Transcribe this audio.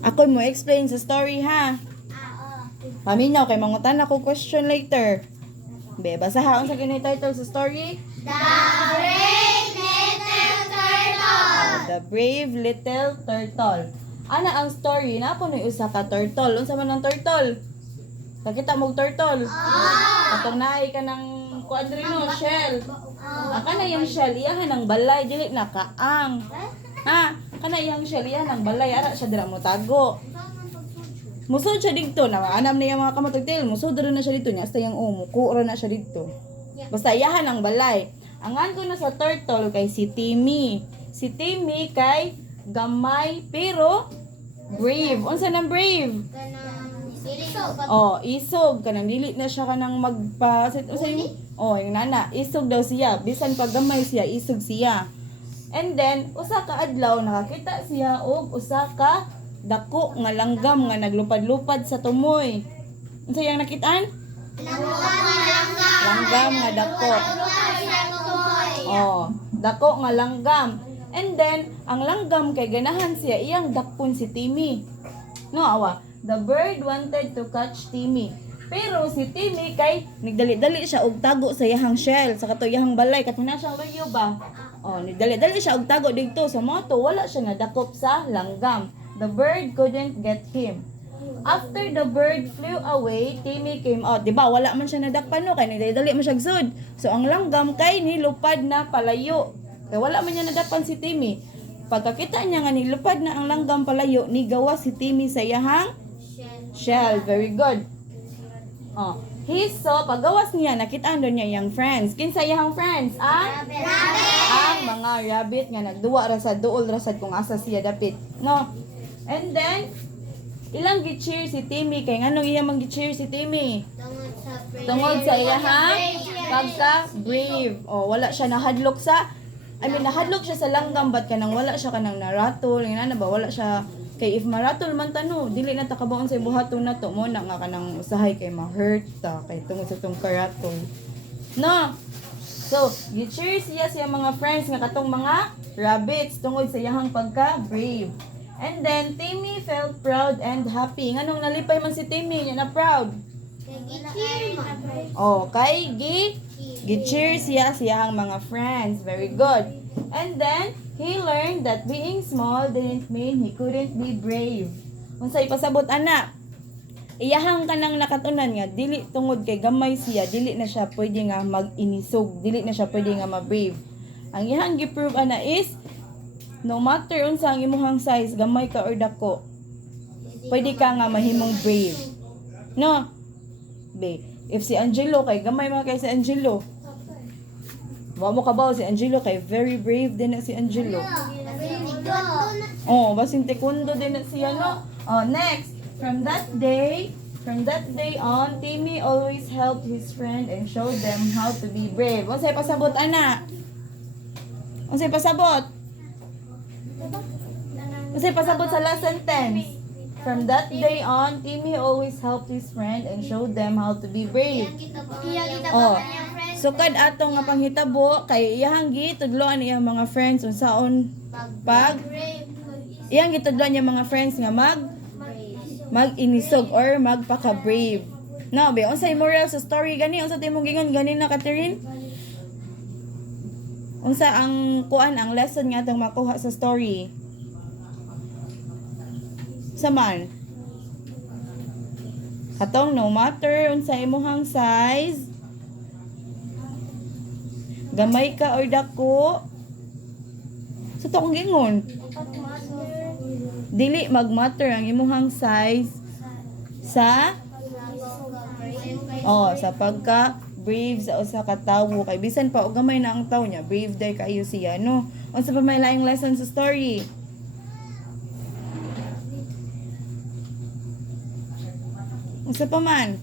Ako mo explain sa story ha. Paminaw kay mangutan ako question later. Be, basahaon sa kini title sa story. The Brave Little Turtle. Ana ang story na po ni usa ka turtle. Unsa man ang turtle? Nakita mo turtle? Katong naay ka ng kuadrino shell. Aka na yung shell iyahan ng balay dili na kaang. Ha, kana iyang shell iyahan ng balay ara siya dira mo tago. Musod siya dito na anam niya mga kamatagtil. Musod rin na siya dito niya hasta yung muko ra na siya dito. Basta iyahan ng balay. Angan ko na sa turtle kay si Timmy. Si Timmy kay gamay pero brave. Unsa nang brave? Isog kanang dili na siya kanang magpa yung nana, isog daw siya. Bisan pag gamay siya, isog siya. And then usa ka adlaw nakakita siya og usa ka dako nga langgam nga naglupad-lupad sa tumoy. Unsa yang nakitaan? Langgam nga dako. Dako nga langgam. And then, ang langgam kay ganahan siya, iyang dakpon si Timmy. No, awa. The bird wanted to catch Timmy. Pero si Timmy kay nagdali-dali siya og tago sa iyang shell, sa kato iyang balay, katong na siyang luyo ba? Nagdali-dali siya og tago dito sa moto, wala siya nadakop sa langgam. The bird couldn't get him. After the bird flew away, Timmy came out. Diba, wala man siya nadakpan no, kay nagdali-dali man siya sud. So ang langgam kay nilupad na palayo. Kaya wala man niya nadakpan si Timmy. Pagkakita niya nga nilupad na ang langgam palayo, nigawa si Timmy sa iyahang shell. Very good. He saw, paggawas niya, nakitaan doon niya yung friends. Kinsa iyahang friends? Rabbit! Ang mga rabbit nga nagduwa rasad, duol rasad kung asa siya dapit. No? And then, ilang gi-cheer si Timmy. Kaya nga nung iyang mag-cheer si Timmy? Tungod sa iyahang pagka-brave. Wala siya nahadlok sa nahadlok siya sa langgam, ba't kanang wala siya kanang naratol, nga ba, wala siya, kay if maratol man tano, dili na takabaon sa buhaton na to, mo na nga kanang usahay kay ma-hurt ta, kay tungod sa tong karatol. No? So, gi-cheers siya mga friends nga katong mga rabbits, tungod sa iyahang pagka-brave. And then, Timmy felt proud and happy. Nganong nalipay man si Timmy, niya na proud. Kay gi-cheer siyang mga friends. Very good. And then, he learned that being small didn't mean he couldn't be brave. Unsay pasabot ana? Iyahang kanang nakatunan nga dili tungod kay gamay siya, dili na siya pwede nga mag-inisog, dili na siya pwede nga ma-brave. Ang iyahang gi-prove ana is no matter unsa ang imong size, gamay ka or dako, pwede ka nga mahimong brave. No? If si Angelo kay gamay man kay si Angelo. Wa mo kabaw si Angelo kay very brave din na si Angelo. Basin taekwondo din na siya no. Next, from that day on, Timmy always helped his friend and showed them how to be brave. Unsay pasabot ana? Unsay pasabot? Unsay pasabot sa last sentence? From that day on, Timmy always helped his friend and showed them how to be brave. Sukad atong nga panghitabo kay iyang gitudloan iyang mga friends unsaon iyang gitudloan niya mga friends nga mag-inisog or magpaka-brave. No, unsay moral sa story gani? Unsa timong gingon gani na Catherine? Unsa ang ang lesson nga atong makuha sa story? Saman katong no matter unsa imong size, gamay ka or dako, sa to kong gingon dili magmatter ang imong size sa sa pagka brave sa usa ka tawo, kay bisan pa og gamay na ang tawo niya, brave day kayo siya no. Unsa pa may laing lesson sa story? Unsa pa man?